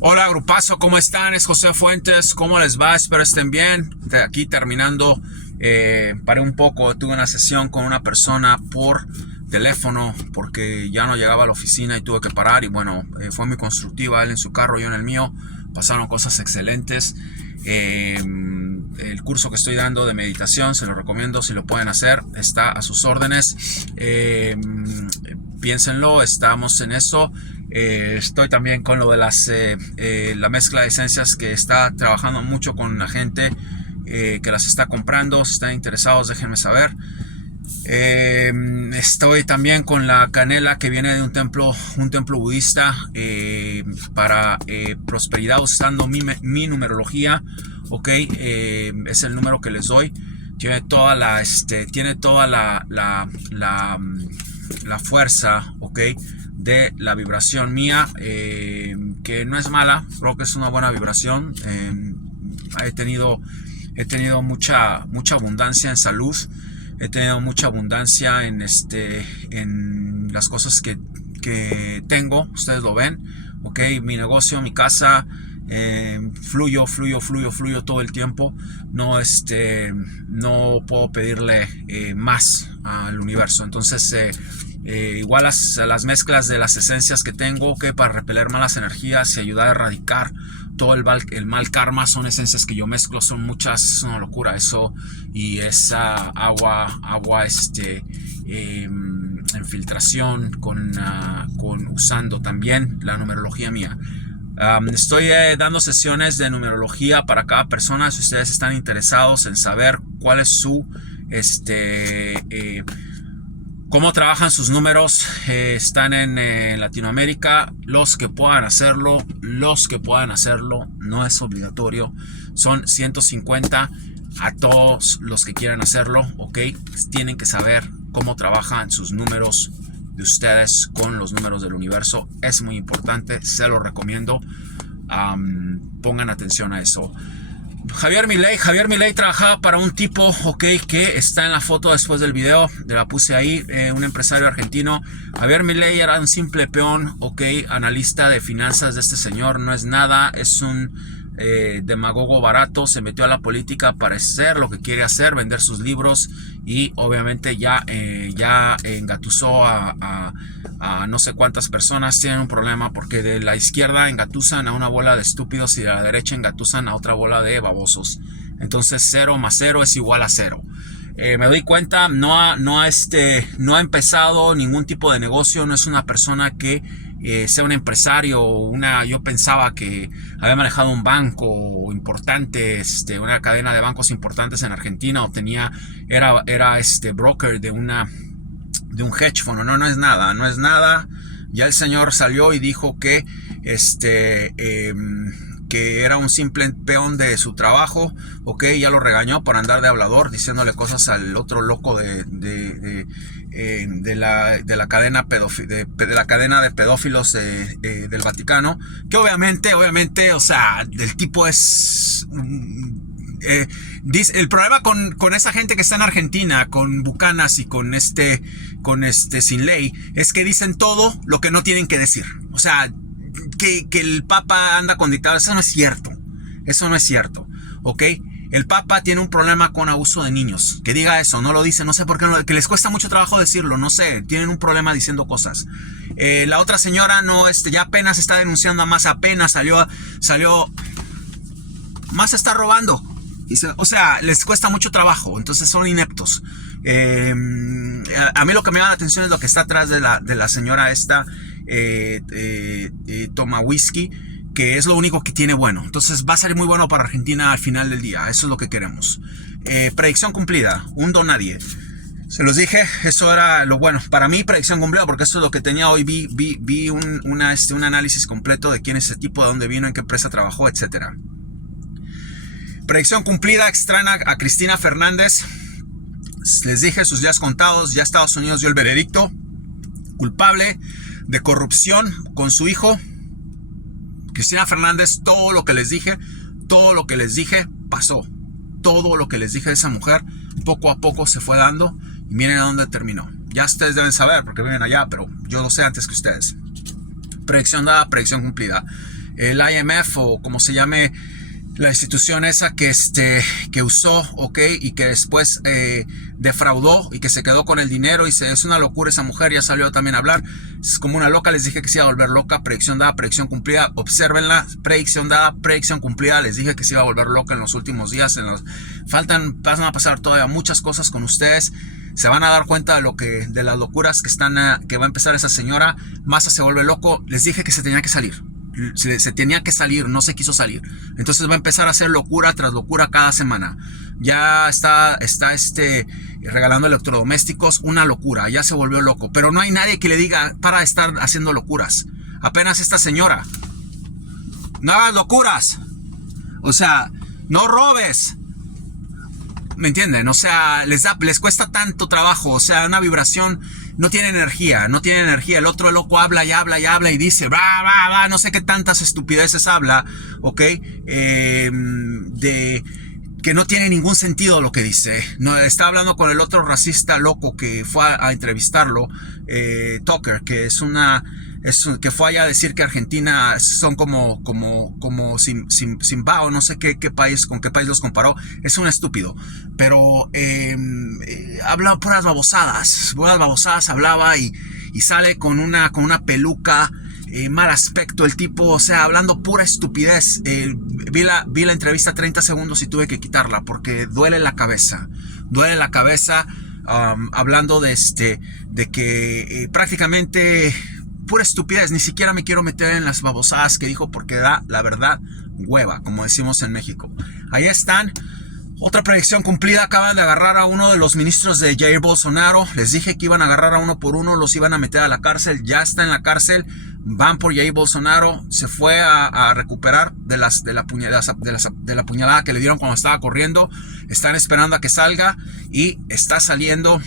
Hola grupazo, ¿cómo están? Es José Fuentes, ¿cómo les va? Espero estén bien. Aquí terminando, paré un poco, tuve una sesión con una persona por teléfono porque ya no llegaba a la oficina y tuve que parar y bueno, fue muy constructiva, él en su carro, yo en el mío, pasaron cosas excelentes. El curso que estoy dando de meditación, se lo recomiendo si lo pueden hacer, está a sus órdenes. Piénsenlo, estamos en eso. Estoy también con lo de la mezcla de esencias, que está trabajando mucho con la gente que las está comprando. Si están interesados, déjenme saber. Estoy también con la canela que viene de un templo budista, para prosperidad, usando mi numerología. Ok, es el número que les doy. Tiene toda la fuerza, ok, de la vibración mía, que no es mala, creo que es una buena vibración. He tenido mucha abundancia en salud, he tenido mucha abundancia en las cosas que tengo, ustedes lo ven, ok, mi negocio, mi casa. Fluyo todo el tiempo. No puedo pedirle más al universo. Entonces, igual las mezclas de las esencias que tengo, que para repeler malas energías y ayudar a erradicar todo el mal karma, son esencias que yo mezclo, son muchas, es una locura eso. Y esa agua en filtración, con usando también la numerología mía. Estoy dando sesiones de numerología para cada persona. Si ustedes están interesados en saber cuál es su cómo trabajan sus números, están en Latinoamérica. Los que puedan hacerlo, no es obligatorio, son 150 a todos los que quieran hacerlo, ok. Tienen que saber cómo trabajan sus números de ustedes con los números del universo. Es muy importante, se lo recomiendo. Pongan atención a eso. Javier Milei trabajaba para un tipo, ok, que está en la foto después del video, la puse ahí, un empresario argentino. Javier Milei era un simple peón, ok, analista de finanzas de este señor, no es nada, es un demagogo barato. Se metió a la política para hacer lo que quiere hacer, vender sus libros, y obviamente ya engatusó a no sé cuántas personas. Tienen un problema porque de la izquierda engatusan a una bola de estúpidos y de la derecha engatusan a otra bola de babosos. Entonces 0 más 0 es igual a 0. Me doy cuenta, no ha empezado ningún tipo de negocio, no es una persona que sea un empresario. Yo pensaba que había manejado un banco importante, una cadena de bancos importantes en Argentina, o era broker de un hedge fund. No es nada. Ya el señor salió y dijo que que era un simple peón de su trabajo, ok. Ya lo regañó por andar de hablador, diciéndole cosas al otro loco de la cadena de pedófilos del Vaticano, que obviamente, o sea, el tipo es el problema con esa gente que está en Argentina, con Bucanas y con sin ley, es que dicen todo lo que no tienen que decir. O sea, que el Papa anda con dictadores, eso no es cierto, ok. El Papa tiene un problema con abuso de niños. Que diga eso, no lo dice, no sé por qué, que les cuesta mucho trabajo decirlo, no sé, tienen un problema diciendo cosas. La otra señora ya apenas está denunciando a Massa, apenas salió, Massa está robando. O sea, les cuesta mucho trabajo, entonces son ineptos. A mí lo que me llama la atención es lo que está atrás de la señora esta, toma whisky, que es lo único que tiene bueno. Entonces va a ser muy bueno para Argentina al final del día. Eso es lo que queremos. Predicción cumplida, un don nadie. Se los dije, eso era lo bueno. Para mí, predicción cumplida, porque eso es lo que tenía hoy. Vi un análisis completo de quién es ese tipo, de dónde vino, en qué empresa trabajó, etcétera. Predicción cumplida, extraña a Cristina Fernández. Les dije, sus días contados. Ya Estados Unidos dio el veredicto. Culpable de corrupción con su hijo. Cristina Fernández, todo lo que les dije pasó. Todo lo que les dije de esa mujer, poco a poco se fue dando. Y miren a dónde terminó. Ya ustedes deben saber porque viven allá, pero yo lo sé antes que ustedes. Predicción dada, predicción cumplida. el IMF o como se llame la institución esa que usó, ok, y que después defraudó y que se quedó con el dinero. Es una locura esa mujer, ya salió también a hablar. Es como una loca, les dije que se iba a volver loca. Predicción dada, predicción cumplida. Obsérvenla, predicción dada, predicción cumplida. Les dije que se iba a volver loca en los últimos días. Van a pasar todavía muchas cosas con ustedes. Se van a dar cuenta de las locuras que va a empezar esa señora. Massa se vuelve loco. Les dije que se tenía que salir. Se tenía que salir, no se quiso salir. Entonces va a empezar a hacer locura tras locura cada semana. Ya está regalando electrodomésticos, una locura, ya se volvió loco. Pero no hay nadie que le diga para de estar haciendo locuras. Apenas esta señora. No hagas locuras. O sea, no robes. ¿Me entienden? O sea, les cuesta tanto trabajo. O sea, una vibración no tiene energía, no tiene energía. El otro loco habla y habla y habla y dice, no sé qué tantas estupideces habla, ¿ok? De que no tiene ningún sentido lo que dice. No, está hablando con el otro racista loco que fue a entrevistarlo, Tucker, que que fue allá a decir que Argentina son como Zimbabue, no sé con qué país los comparó. Es un estúpido, pero habla puras babosadas hablaba y sale con una peluca, mal aspecto el tipo, o sea, hablando pura estupidez. Vi la entrevista 30 segundos y tuve que quitarla porque duele la cabeza, hablando de que prácticamente pura estupidez. Ni siquiera me quiero meter en las babosadas que dijo porque da, la verdad, hueva, como decimos en México. Ahí están. Otra predicción cumplida. Acaban de agarrar a uno de los ministros de Jair Bolsonaro. Les dije que iban a agarrar a uno por uno, los iban a meter a la cárcel. Ya está en la cárcel. Van por Jair Bolsonaro. Se fue a recuperar de la puñalada que le dieron cuando estaba corriendo. Están esperando a que salga y está saliendo.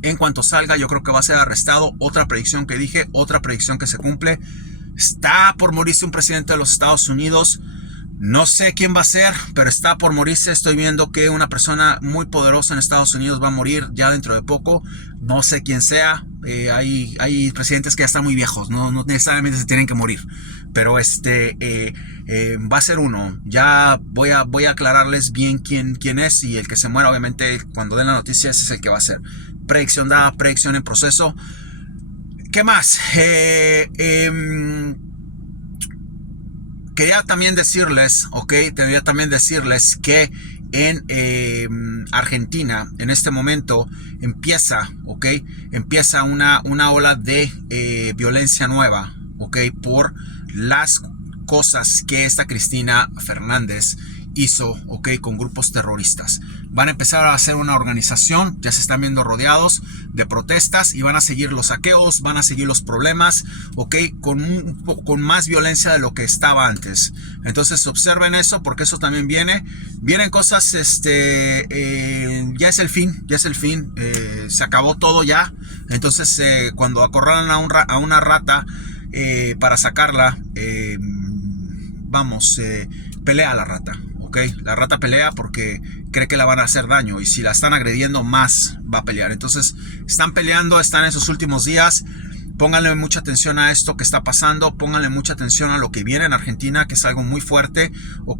En cuanto salga, yo creo que va a ser arrestado. Otra predicción que dije, otra predicción que se cumple. Está por morirse un presidente de los Estados Unidos. No sé quién va a ser, pero está por morirse. Estoy viendo que una persona muy poderosa en Estados Unidos va a morir ya dentro de poco. No sé quién sea. Hay presidentes que ya están muy viejos. No necesariamente se tienen que morir. Pero va a ser uno. Ya voy a aclararles bien quién es. Y el que se muera, obviamente, cuando den la noticia, ese es el que va a ser. Predicción dada, predicción en proceso. ¿Qué más? Quería también decirles, que en Argentina, en este momento, empieza una ola de violencia nueva, por las cosas que esta Cristina Fernández hizo, con grupos terroristas. Van a empezar a hacer una organización, ya se están viendo rodeados de protestas y van a seguir los saqueos, van a seguir los problemas, con más violencia de lo que estaba antes. Entonces observen eso, porque eso también vienen cosas, ya es el fin, se acabó todo ya. Entonces cuando acorralan a una rata para sacarla, pelea la rata. La rata pelea porque cree que la van a hacer daño y si la están agrediendo más va a pelear. Entonces están peleando, están en sus últimos días. Pónganle mucha atención a esto que está pasando, pónganle mucha atención a lo que viene en Argentina, que es algo muy fuerte,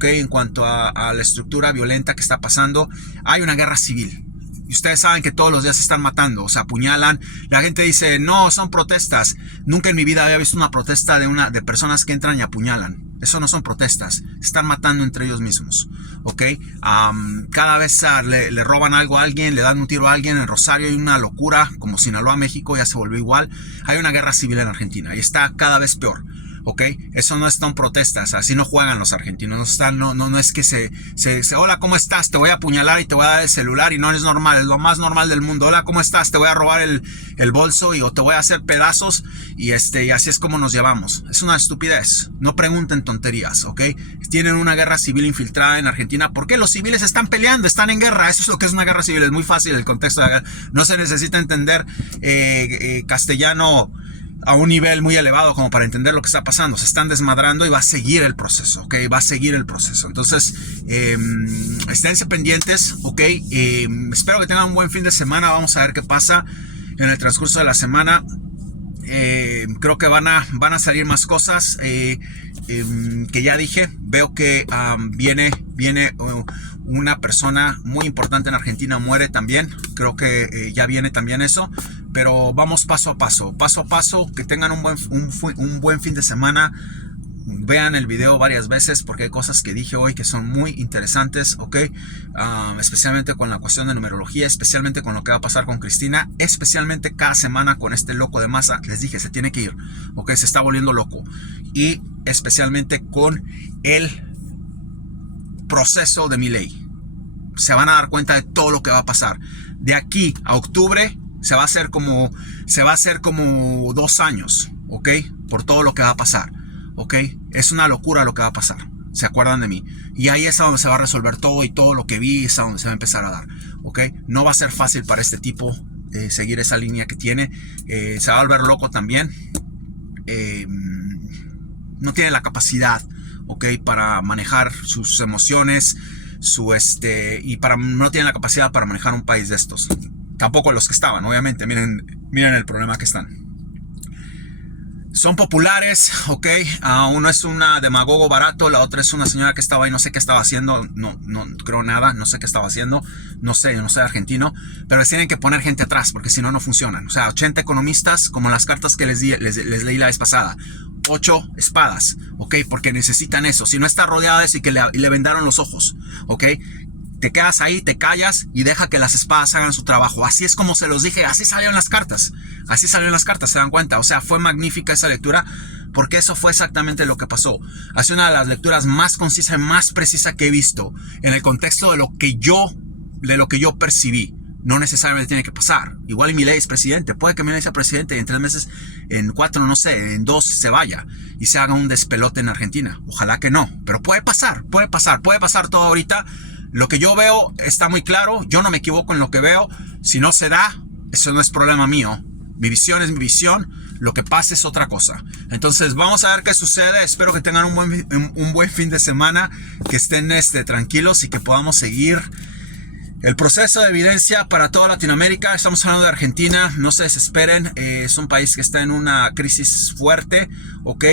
en cuanto a la estructura violenta que está pasando. Hay una guerra civil. Y ustedes saben que todos los días se están matando, o sea, apuñalan. La gente dice, no, son protestas. Nunca en mi vida había visto una protesta de personas que entran y apuñalan. Eso no son protestas, están matando entre ellos mismos, cada vez le roban algo a alguien, le dan un tiro a alguien. En Rosario hay una locura, como Sinaloa, México, ya se volvió igual. Hay una guerra civil en Argentina y está cada vez peor. Eso no están protestas, así no juegan los argentinos, no es que se hola, ¿cómo estás? Te voy a apuñalar y te voy a dar el celular y no es normal, es lo más normal del mundo. Hola, ¿cómo estás? Te voy a robar el bolso o te voy a hacer pedazos y así es como nos llevamos. Es una estupidez, no pregunten tonterías, Tienen una guerra civil infiltrada en Argentina. ¿Por qué? Los civiles están peleando, están en guerra. Eso es lo que es una guerra civil, es muy fácil el contexto de la guerra. No se necesita entender castellano a un nivel muy elevado como para entender lo que está pasando. Se están desmadrando y va a seguir el proceso, va a seguir el proceso. Entonces, esténse pendientes, espero que tengan un buen fin de semana. Vamos a ver qué pasa en el transcurso de la semana. Creo que van a salir más cosas. que ya dije, veo que viene una persona muy importante en Argentina, muere también. Creo que ya viene también eso. Pero vamos paso a paso, que tengan un buen fin de semana. Vean el video varias veces porque hay cosas que dije hoy que son muy interesantes, ¿ok? Especialmente con la cuestión de numerología, especialmente con lo que va a pasar con Cristina, especialmente cada semana con este loco de Massa. Les dije, se tiene que ir, ¿ok? Se está volviendo loco. Y especialmente con el proceso de Milei. Se van a dar cuenta de todo lo que va a pasar. De aquí a octubre se va a hacer como 2 años, ¿ok? Por todo lo que va a pasar. ¿Ok? Es una locura lo que va a pasar. ¿Se acuerdan de mí? Y ahí es a donde se va a resolver todo y todo lo que vi es a donde se va a empezar a dar. ¿Ok? No va a ser fácil para este tipo seguir esa línea que tiene. Se va a volver loco también. No tiene la capacidad, ¿ok? Para manejar sus emociones, no tiene la capacidad para manejar un país de estos. Tampoco los que estaban, obviamente. Miren el problema que están. Son populares, ok. Uno es una demagogo barato, la otra es una señora que estaba ahí, no sé qué estaba haciendo, no creo nada, no sé qué estaba haciendo, no sé, yo no soy argentino, pero les tienen que poner gente atrás porque si no, no funcionan. O sea, 80 economistas, como las cartas que les leí la vez pasada, 8 espadas, ok, porque necesitan eso. Si no está rodeada es y que le vendaron los ojos, ok. Te quedas ahí, te callas y deja que las espadas hagan su trabajo. Así es como se los dije, así salieron las cartas. Así salieron las cartas, se dan cuenta. O sea, fue magnífica esa lectura porque eso fue exactamente lo que pasó. Hace una de las lecturas más concisa y más precisa que he visto en el contexto de lo que yo percibí. No necesariamente tiene que pasar. Igual Milei es presidente. Puede que Milei sea presidente y en 3 meses, en 4, no sé, en 2 se vaya y se haga un despelote en Argentina. Ojalá que no. Pero puede pasar todo ahorita. Lo que yo veo está muy claro. Yo no me equivoco en lo que veo. Si no se da, eso no es problema mío. Mi visión es mi visión. Lo que pase es otra cosa. Entonces vamos a ver qué sucede. Espero que tengan un buen fin de semana. Que estén tranquilos y que podamos seguir el proceso de evidencia para toda Latinoamérica. Estamos hablando de Argentina. No se desesperen. Es un país que está en una crisis fuerte. Ok.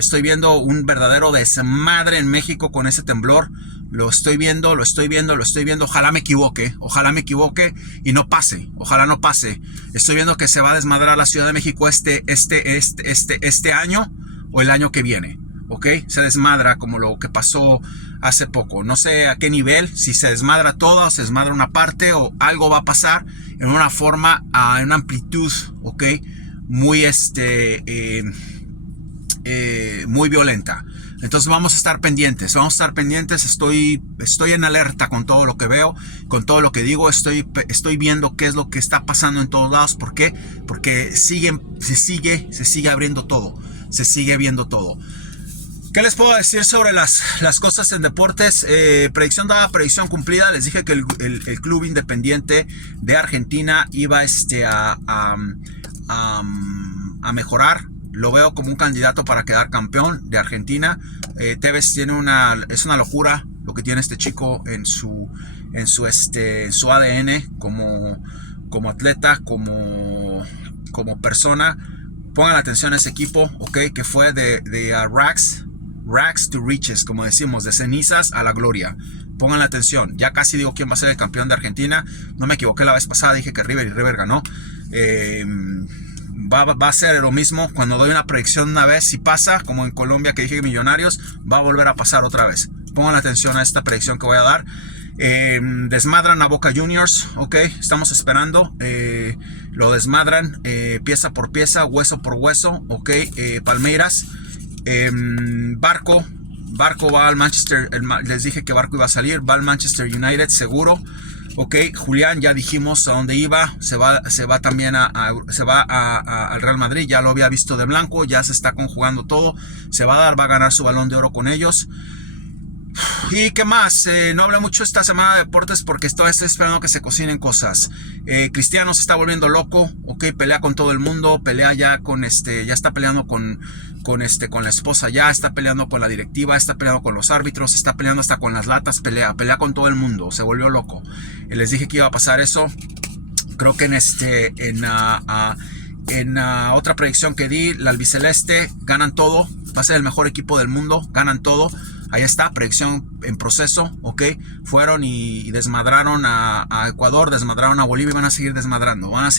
Estoy viendo un verdadero desmadre en México con ese temblor. Lo estoy viendo. Ojalá me equivoque y no pase. Ojalá no pase. Estoy viendo que se va a desmadrar la Ciudad de México este año o el año que viene. ¿Ok? Se desmadra como lo que pasó hace poco. No sé a qué nivel, si se desmadra todo, se desmadra una parte o algo va a pasar en una forma, en una amplitud, ¿ok? Muy, muy violenta. Entonces vamos a estar pendientes. Estoy en alerta con todo lo que veo, con todo lo que digo. Estoy viendo qué es lo que está pasando en todos lados. ¿Por qué? Porque se sigue abriendo todo. Se sigue viendo todo. ¿Qué les puedo decir sobre las cosas en deportes? Predicción dada, predicción cumplida. Les dije que el Club Independiente de Argentina iba a mejorar. Lo veo como un candidato para quedar campeón de Argentina. Tevez es una locura lo que tiene este chico en su ADN como atleta, como persona. Pongan atención a ese equipo, ok, que fue de rags to riches, como decimos, de cenizas a la gloria. Pongan la atención. Ya casi digo quién va a ser el campeón de Argentina. No me equivoqué la vez pasada, dije que River y River ganó. Va a ser lo mismo cuando doy una predicción una vez. Si pasa, como en Colombia que dije Millonarios, va a volver a pasar otra vez. Pongan atención a esta predicción que voy a dar. Desmadran a Boca Juniors, ok, estamos esperando. Lo desmadran pieza por pieza, hueso por hueso, ok. Palmeiras, Barco va al Manchester. Les dije que Barco iba a salir, va al Manchester United seguro. Ok, Julián, ya dijimos a dónde iba. Se va también al Real Madrid. Ya lo había visto de blanco. Ya se está conjugando todo. Va a ganar su Balón de Oro con ellos. ¿Y qué más? No hablé mucho esta semana de deportes porque estoy esperando que se cocinen cosas. Cristiano se está volviendo loco. Ok, pelea con todo el mundo. Pelea ya ya está peleando con la esposa, ya está peleando con la directiva, está peleando con los árbitros, está peleando hasta con las latas, pelea con todo el mundo, se volvió loco. Les dije que iba a pasar eso. Creo que en otra predicción que di, la albiceleste ganan todo, va a ser el mejor equipo del mundo, ganan todo. Ahí está, predicción en proceso, ok. Fueron y desmadraron a Ecuador, desmadraron a Bolivia y van a seguir desmadrando a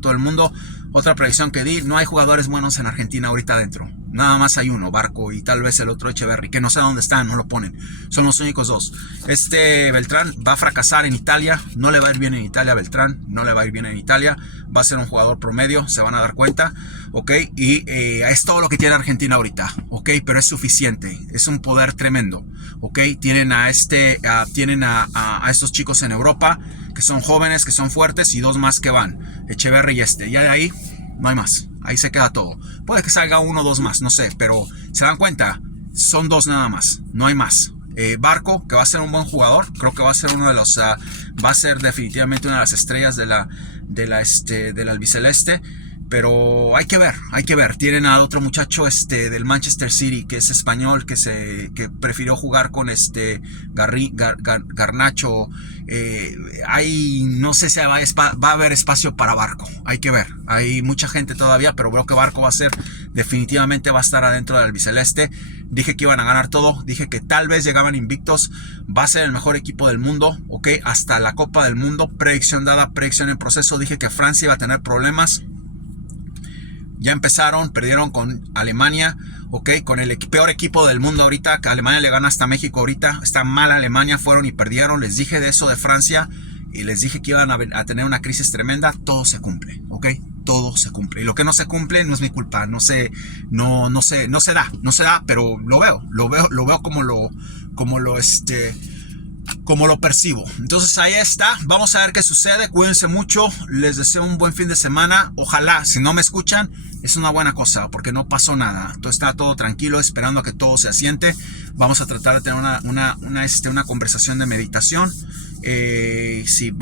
todo el mundo. Otra predicción que di, no hay jugadores buenos en Argentina ahorita adentro. Nada más hay uno, Barco, y tal vez el otro Echeverri, que no sé dónde están, no lo ponen. Son los únicos dos. Beltrán va a fracasar en Italia, no le va a ir bien en Italia, Beltrán, no le va a ir bien en Italia. Va a ser un jugador promedio, se van a dar cuenta, ok. Y es todo lo que tiene Argentina ahorita, ok, pero es suficiente, es un poder tremendo, ok. Tienen a estos chicos en Europa, que son jóvenes, que son fuertes, y dos más que van, Echeverri y ya de ahí no hay más, ahí se queda todo. Puede que salga uno o dos más, no sé, pero se dan cuenta, son dos nada más, no hay más. Barco, que va a ser un buen jugador, creo que va a ser uno de los, va a ser definitivamente una de las estrellas del albiceleste. Pero hay que ver. Tienen a otro muchacho del Manchester City, que es español, que prefirió jugar con Garnacho. No sé si va a haber espacio para Barco. Hay que ver. Hay mucha gente todavía, pero veo que Barco definitivamente va a estar adentro del albiceleste. Dije que iban a ganar todo. Dije que tal vez llegaban invictos. Va a ser el mejor equipo del mundo, ok, hasta la Copa del Mundo. Predicción dada, predicción en proceso. Dije que Francia iba a tener problemas. Ya empezaron, perdieron con Alemania, ok, con el peor equipo del mundo ahorita, que Alemania le gana hasta México ahorita, está mal Alemania, fueron y perdieron. Les dije de eso de Francia y les dije que iban a tener una crisis tremenda. Todo se cumple, ok, todo se cumple. Y lo que no se cumple no es mi culpa, no se da, pero lo veo como lo percibo. Entonces ahí está, vamos a ver qué sucede. Cuídense mucho, les deseo un buen fin de semana. Ojalá, si no me escuchan, es una buena cosa, porque no pasó nada, está todo tranquilo, esperando a que todo se asiente. Vamos a tratar de tener una conversación de meditación. Si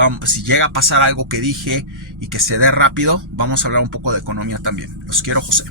llega a pasar algo que dije y que se dé rápido, vamos a hablar un poco de economía también. Los quiero, José.